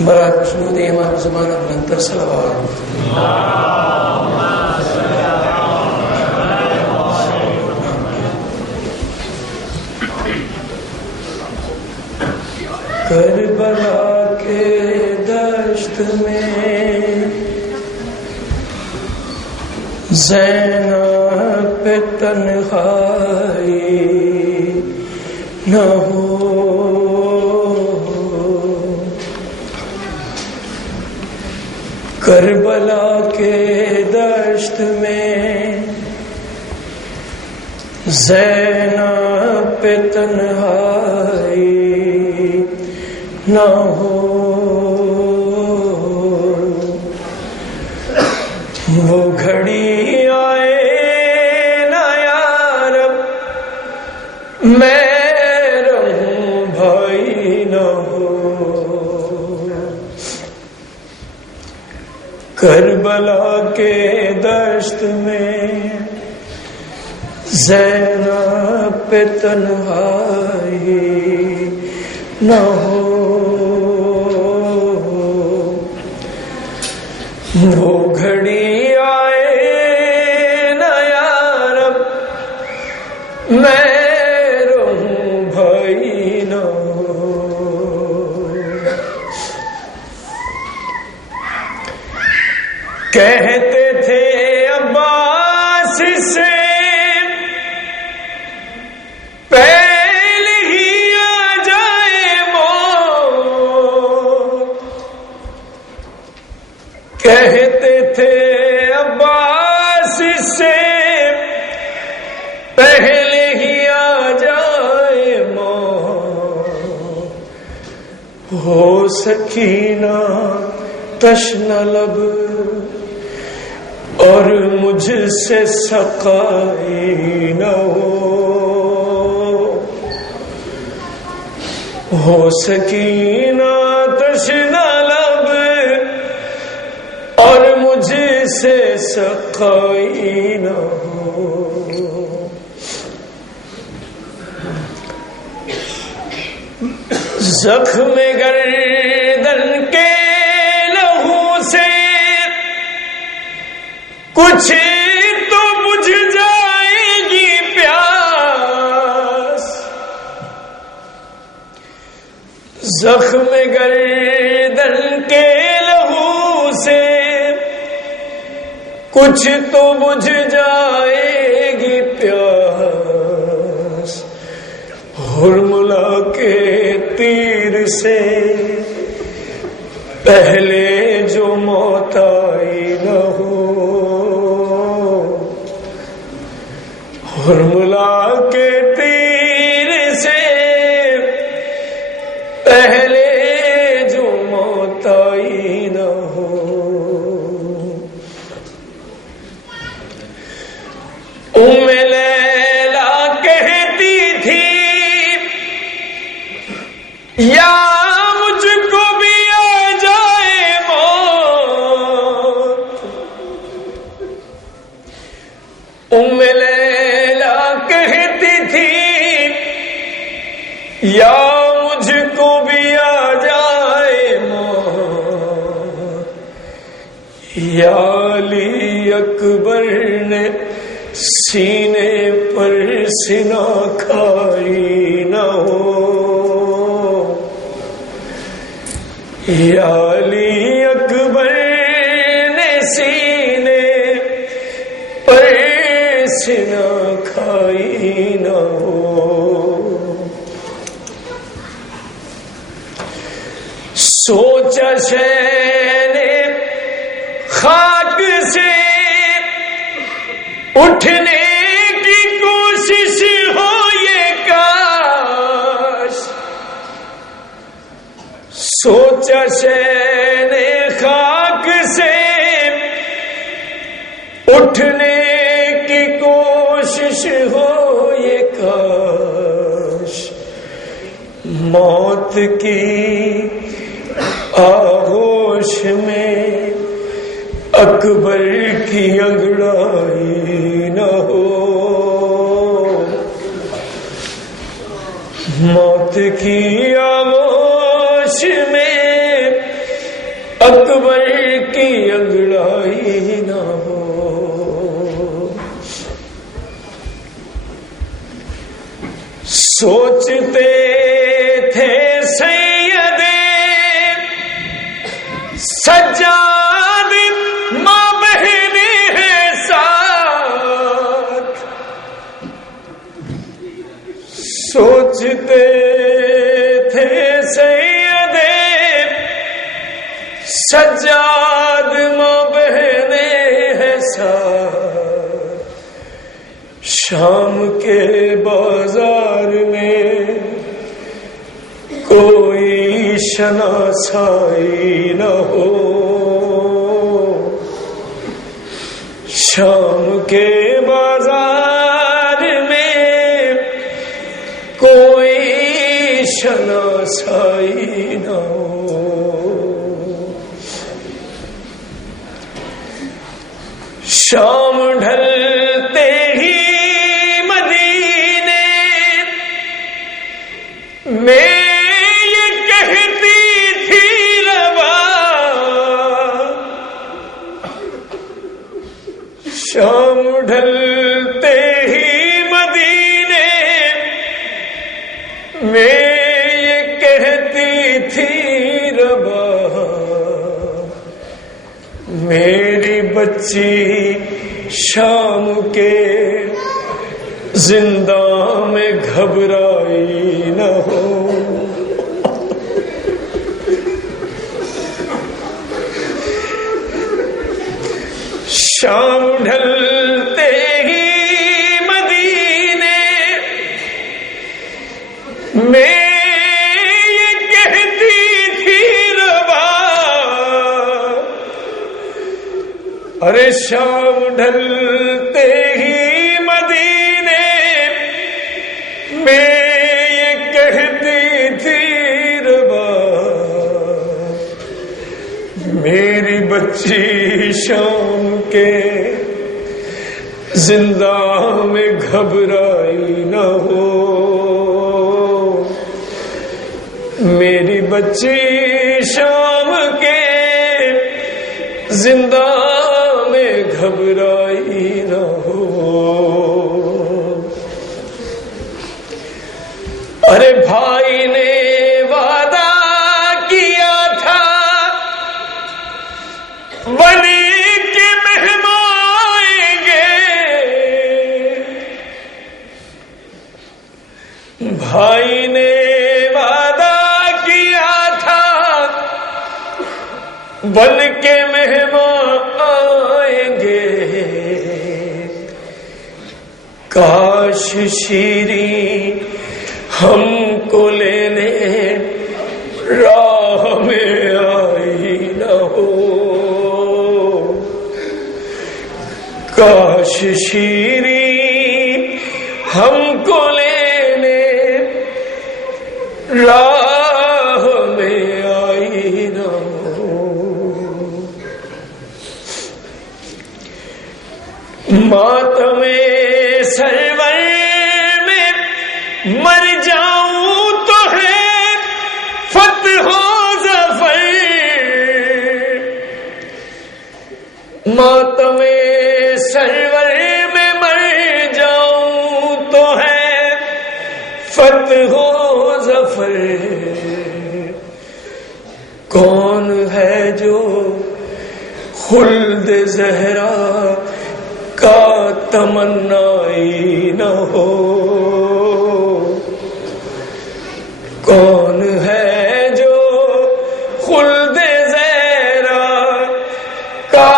برائے خشنود ایمان زبان بلندر صلوات کربلا کے دشت میں زینب پہ تنہائی نہ ہو، کربلا کے دشت میں زینب پہ تنہائی نہ ہو، وہ گھڑی آئے نہ یارب میں رہوں بھائی نہ ہو، کربلا کے دشت میں زینب پہ تنہائی نہ ہو، وہ گھڑی آئے نہ یارب میں رہوں بھائی نہ ہو، کہتے تھے عباس سے پہلے ہی آ جائے موت، کہتے تھے عباس سے پہلے ہی آ جائے موت، ہو سکینہ تشنہ لب اور مجھ سے سقائی نہ ہو سکینہ تشنہ لب اور مجھ سے سقائی نہ ہو، زخم گردن کے لہو سے کچھ تو بجھ جائے گی پیاس، زخم گردن کے لہو سے کچھ تو بجھ جائے گی پیاس، حرملہ کے تیر سے پہلے جو موت آئی نہ ہو، حرملہ کے تیر سے پہلے جو موت آئی نہ ہو، ام لیلا کہتی تھی یا مجھ کو بھی آ جائے موت، ام لیلا کہتی تھی یا مجھ کو بھی آ جائے موت، یا علی اکبر نے سینے پر سینہ کھائی نہ ہو، یا علی اکبر نے سینے پر سینہ کھائی نہ ہو، سوچا شہ نے خاک سے اٹھنے کی کوشش ہو یہ کاش، سوچا شہ نے خاک سے اٹھنے کی کوشش ہو یہ کاش، موت کی آغوش میں اکبر کی انگڑائی نہ ہو، موت کی آغوش میں سوچتے تھے سید سجاد ماں بہن ہے ساتھ، سوچتے تھے سید سجاد ماں بہن ہے ساتھ، شام کے بازار میں کوئی شناسائی نہ ہو، شام کے بازار میں کوئی شناسائی نہ ہو، شام ڈھلتے ہی مدینے میں یہ کہتی تھی روا، شام ڈھلتے ہی مدینے میں یہ کہتی تھی روا، میری بچی شام کے زندہ میں گھبرائی نہ ہو، شام ڈھلتے ہی مدینے میں یہ کہتی تھی روا، ارے شام ڈھلتے ہی مدینے میں یہ کہتی تھی روا، میری بچی شام کے زندہ میں گھبرائی نہ ہو، میری بچی شام کے زندہ میں گھبرائی نہ ہو، ارے بھائی نے وعدہ کیا تھا بنی کے مہمان آئیں گے، بھائی نے وعدہ کیا تھا بن کے مہمان آئیں گے، کاش شیریں ہم کو لینے راہ میں آئی نہ ہو، کاش شیریں ہم کو لینے راہ میں آئی نہ ہو، ماتم سرور میں مر جاؤں تو ہے فتح و ظفر، ماتم سرور میں مر جاؤں تو ہے فتح و ظفر، کون ہے جو خلد زہرا کا تمنائی نہ ہو، کون ہے جو خلد زہرا کا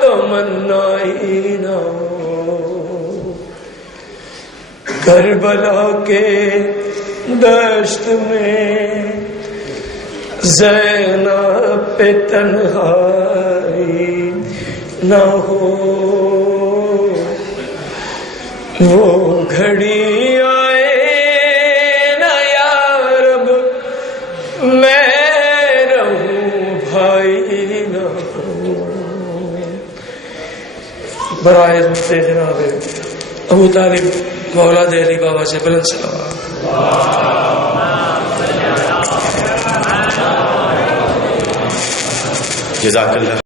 تمنائی نہ ہو، کربلا کے دشت میں زینب پہ تنہائی نہ ہو، وہ گھڑی آئے نہ یا رب میں رہوں بھائی نہ ہوں، برائے جناب ابو طالب مولا دہلی بابا سے بلند سلام، جزاک اللہ۔